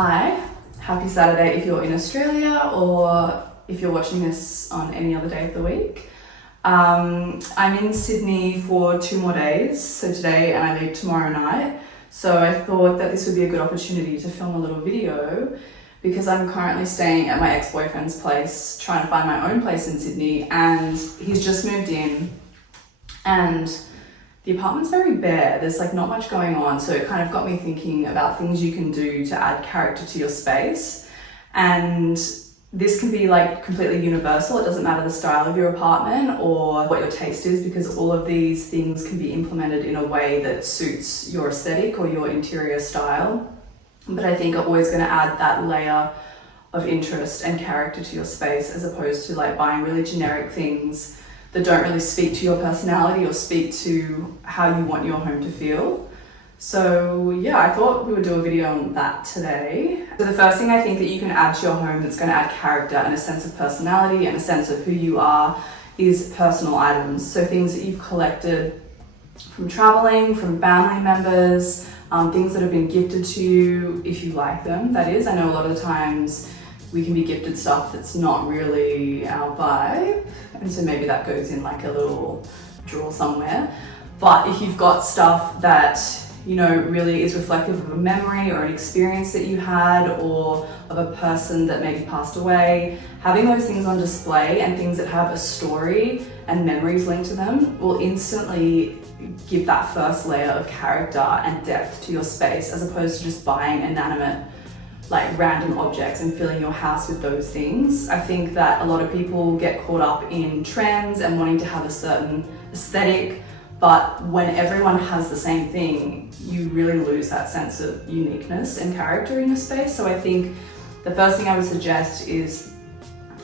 Hi, happy Saturday if you're in Australia or if you're watching this on any other day of the week. I'm in Sydney for 2 more days, so today and I leave tomorrow night. So I thought that this would be a good opportunity to film a little video because I'm currently staying at my ex-boyfriend's place, trying to find my own place in Sydney, and he's just moved in and the apartment's very bare. There's like not much going on, so it kind of got me thinking about things you can do to add character to your space. And this can be like completely universal. It doesn't matter the style of your apartment or what your taste is, because all of these things can be implemented in a way that suits your aesthetic or your interior style. But I think I'm always going to add that layer of interest and character to your space, as opposed to like buying really generic things that don't really speak to your personality or speak to how you want your home to feel. So yeah, I thought we would do a video on that today. So the first thing I think that you can add to your home that's going to add character and a sense of personality and a sense of who you are is personal items. So things that you've collected from traveling, from family members, things that have been gifted to you, if you like them, that is. I know a lot of the times we can be gifted stuff that's not really our vibe, and so maybe that goes in like a little drawer somewhere. But if you've got stuff that, you know, really is reflective of a memory or an experience that you had, or of a person that maybe passed away, having those things on display and things that have a story and memories linked to them will instantly give that first layer of character and depth to your space, as opposed to just buying inanimate, like random objects and filling your house with those things. I think that a lot of people get caught up in trends and wanting to have a certain aesthetic, but when everyone has the same thing, you really lose that sense of uniqueness and character in your space. So I think the first thing I would suggest is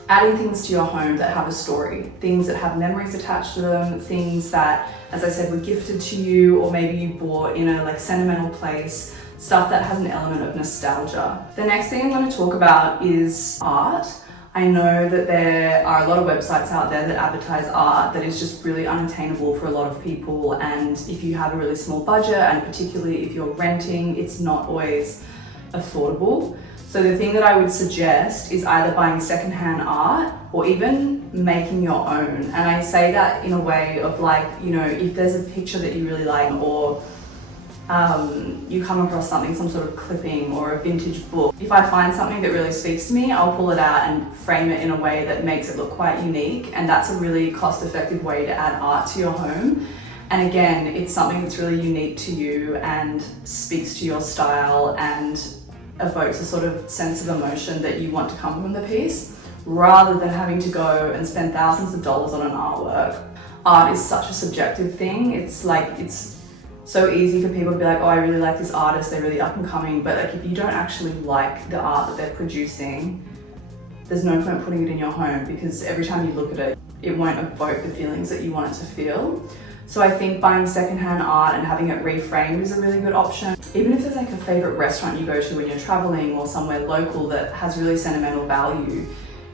adding things to your home that have a story, things that have memories attached to them, things that, as I said, were gifted to you, or maybe you bought in a like sentimental place, stuff that has an element of nostalgia. The next thing I'm going to talk about is art. I know that there are a lot of websites out there that advertise art that is just really unattainable for a lot of people, and if you have a really small budget, and particularly if you're renting, it's not always affordable. So the thing that I would suggest is either buying secondhand art or even making your own. And I say that in a way of like, you know, if there's a picture that you really like, or you come across something, some sort of clipping or a vintage book. If I find something that really speaks to me, I'll pull it out and frame it in a way that makes it look quite unique. And that's a really cost-effective way to add art to your home. And again, it's something that's really unique to you and speaks to your style and evokes a sort of sense of emotion that you want to come from the piece, rather than having to go and spend thousands of dollars on an artwork. Art is such a subjective thing. It's so easy for people to be like, oh, I really like this artist, they're really up and coming, but like if you don't actually like the art that they're producing, there's no point putting it in your home, because every time you look at it, it won't evoke the feelings that you want it to feel. So I think buying secondhand art and having it reframed is a really good option. Even if there's like a favorite restaurant you go to when you're traveling, or somewhere local that has really sentimental value,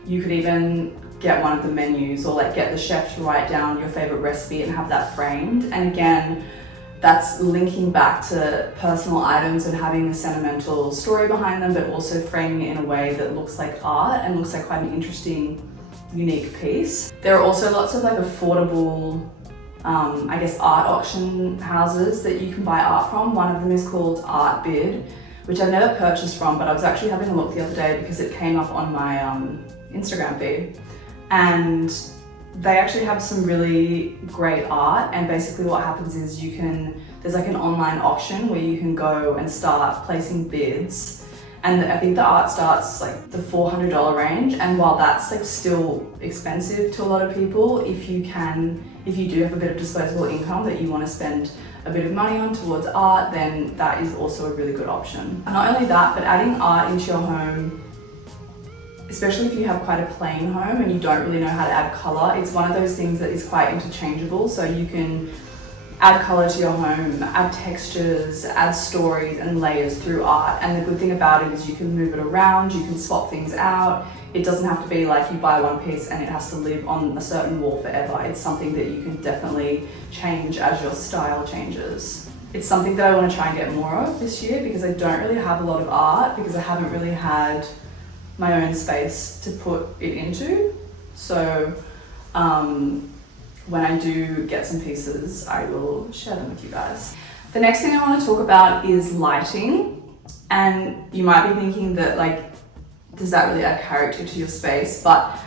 you could even get one of the menus, or like get the chef to write down your favorite recipe and have that framed. And again, that's linking back to personal items and having a sentimental story behind them, but also framing it in a way that looks like art and looks like quite an interesting, unique piece. There are also lots of like affordable, I guess, art auction houses that you can buy art from. One of them is called Art Bid, which I've never purchased from, but I was actually having a look the other day because it came up on my Instagram feed. And they actually have some really great art, and basically what happens is there's like an online auction where you can go and start placing bids, and I think the art starts like the $400 range. And while that's like still expensive to a lot of people, if you do have a bit of disposable income that you want to spend a bit of money on towards art, then that is also a really good option. And not only that, but adding art into your home, especially if you have quite a plain home and you don't really know how to add color, it's one of those things that is quite interchangeable. So you can add color to your home, add textures, add stories and layers through art. And the good thing about it is you can move it around, you can swap things out. It doesn't have to be like you buy one piece and it has to live on a certain wall forever. It's something that you can definitely change as your style changes. It's something that I want to try and get more of this year because I don't really have a lot of art because I haven't really had my own space to put it into. So when I do get some pieces, I will share them with you guys. The next thing I want to talk about is lighting. And you might be thinking that like, does that really add character to your space? But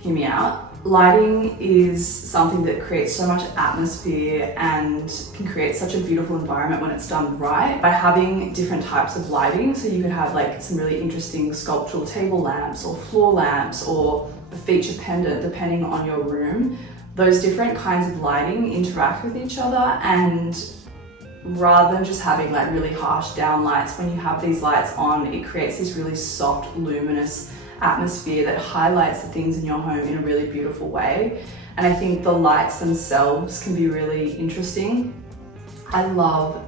hear me out. Lighting is something that creates so much atmosphere and can create such a beautiful environment when it's done right. By having different types of lighting, so you could have like some really interesting sculptural table lamps or floor lamps or a feature pendant depending on your room. Those different kinds of lighting interact with each other, and rather than just having like really harsh down lights, when you have these lights on, it creates this really soft, luminous atmosphere that highlights the things in your home in a really beautiful way. And I think the lights themselves can be really interesting. I love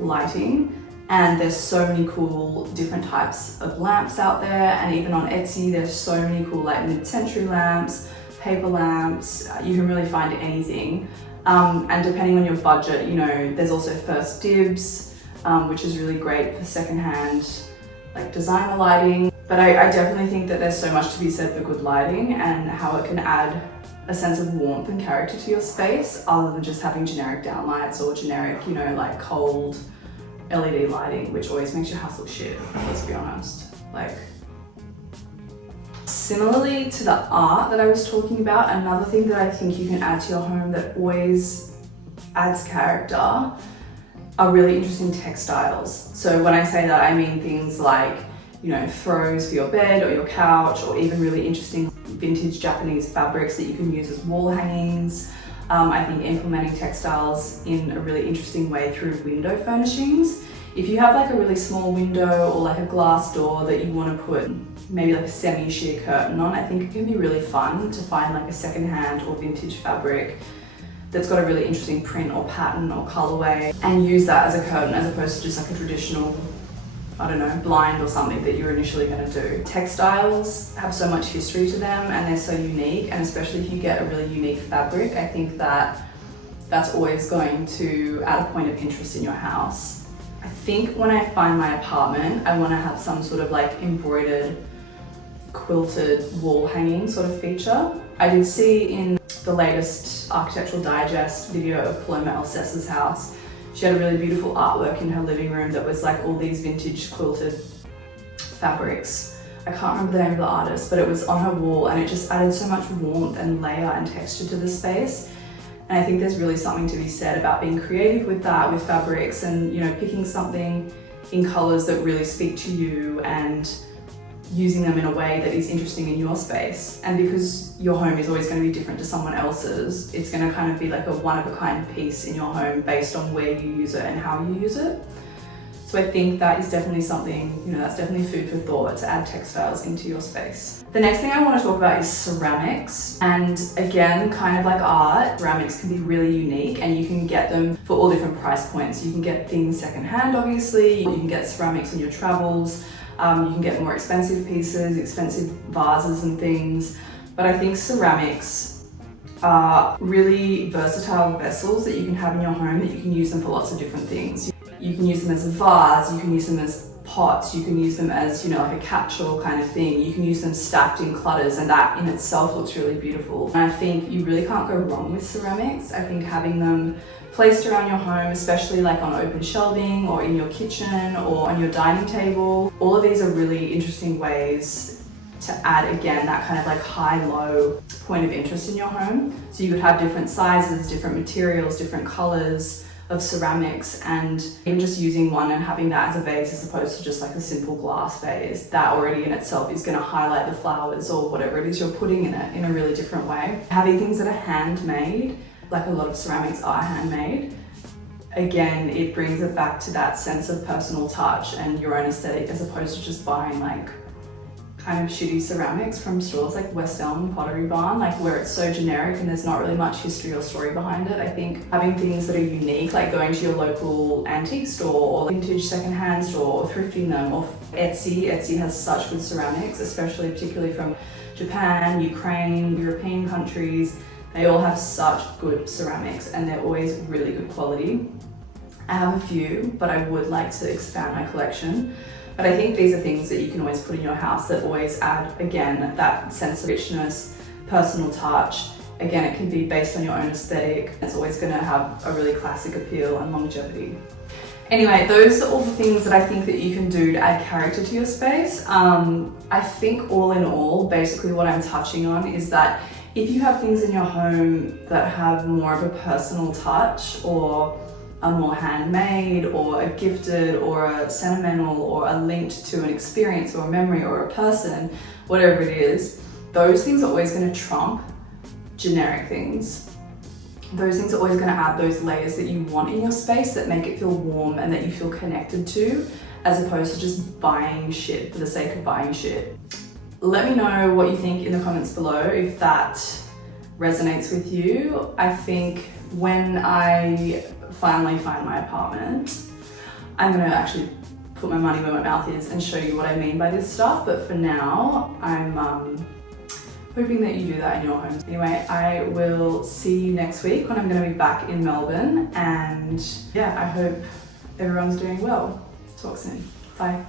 lighting, and there's so many cool different types of lamps out there, and even on Etsy there's so many cool like mid-century lamps, paper lamps. You can really find anything. And depending on your budget, you know, there's also First Dibs, which is really great for secondhand like designer lighting. But I definitely think that there's so much to be said for good lighting and how it can add a sense of warmth and character to your space, other than just having generic downlights or generic, you know, like cold LED lighting, which always makes your house look shit, let's be honest. Like, similarly to the art that I was talking about, another thing that I think you can add to your home that always adds character are really interesting textiles. So when I say that, I mean things like, you know, throws for your bed or your couch, or even really interesting vintage Japanese fabrics that you can use as wall hangings. I think implementing textiles in a really interesting way through window furnishings. If you have like a really small window or like a glass door that you want to put maybe like a semi-sheer curtain on, I think it can be really fun to find like a secondhand or vintage fabric that's got a really interesting print or pattern or colorway, and use that as a curtain as opposed to just like a traditional, I don't know, blind or something that you're initially going to do. Textiles have so much history to them and they're so unique, and especially if you get a really unique fabric, I think that that's always going to add a point of interest in your house. I think when I find my apartment, I want to have some sort of like embroidered, quilted wall hanging sort of feature. I did see in the latest Architectural Digest video of Paloma Elses's house, she had a really beautiful artwork in her living room that was like all these vintage quilted fabrics. I can't remember the name of the artist, but it was on her wall and it just added so much warmth and layer and texture to the space. And I think there's really something to be said about being creative with that, with fabrics, and, you know, picking something in colors that really speak to you and using them in a way that is interesting in your space. And because your home is always going to be different to someone else's, it's going to kind of be like a one-of-a-kind piece in your home based on where you use it and how you use it. So I think that is definitely something, you know, that's definitely food for thought, to add textiles into your space. The next thing I want to talk about is ceramics. And again, kind of like art, ceramics can be really unique and you can get them for all different price points. You can get things secondhand, obviously. You can get ceramics on your travels. You can get more expensive pieces, expensive vases and things. But I think ceramics are really versatile vessels that you can have in your home, that you can use them for lots of different things. You can use them as a vase, you can use them as pots, you can use them as, you know, like a catch-all kind of thing. You can use them stacked in clutters, and that in itself looks really beautiful. And I think you really can't go wrong with ceramics. I think having them placed around your home, especially like on open shelving or in your kitchen or on your dining table, all of these are really interesting ways to add, again, that kind of like high-low point of interest in your home. So you could have different sizes, different materials, different colors of ceramics, and even just using one and having that as a vase as opposed to just like a simple glass vase, that already in itself is going to highlight the flowers or whatever it is you're putting in it in a really different way. Having things that are handmade, like a lot of ceramics are handmade, again, it brings it back to that sense of personal touch and your own aesthetic, as opposed to just buying like kind of shitty ceramics from stores like West Elm, Pottery Barn, like where it's so generic and there's not really much history or story behind it. I think having things that are unique, like going to your local antique store or vintage secondhand store or thrifting them, or Etsy. Etsy has such good ceramics, especially particularly from Japan, Ukraine, European countries. They all have such good ceramics and they're always really good quality. I have a few, but I would like to expand my collection. But I think these are things that you can always put in your house that always add, again, that sense of richness, personal touch. Again, it can be based on your own aesthetic. It's always going to have a really classic appeal and longevity. Anyway, those are all the things that I think that you can do to add character to your space. I think all in all, basically what I'm touching on is that if you have things in your home that have more of a personal touch, or are more handmade or a gifted or a sentimental or a linked to an experience or a memory or a person, whatever it is, those things are always going to trump generic things. Those things are always going to add those layers that you want in your space that make it feel warm and that you feel connected to, as opposed to just buying shit for the sake of buying shit. Let me know what you think in the comments below if that resonates with you. I think when I finally find my apartment, I'm gonna actually put my money where my mouth is and show you what I mean by this stuff. But for now, I'm hoping that you do that in your home. Anyway, I will see you next week when I'm gonna be back in Melbourne. And yeah, I hope everyone's doing well. Talk soon. Bye.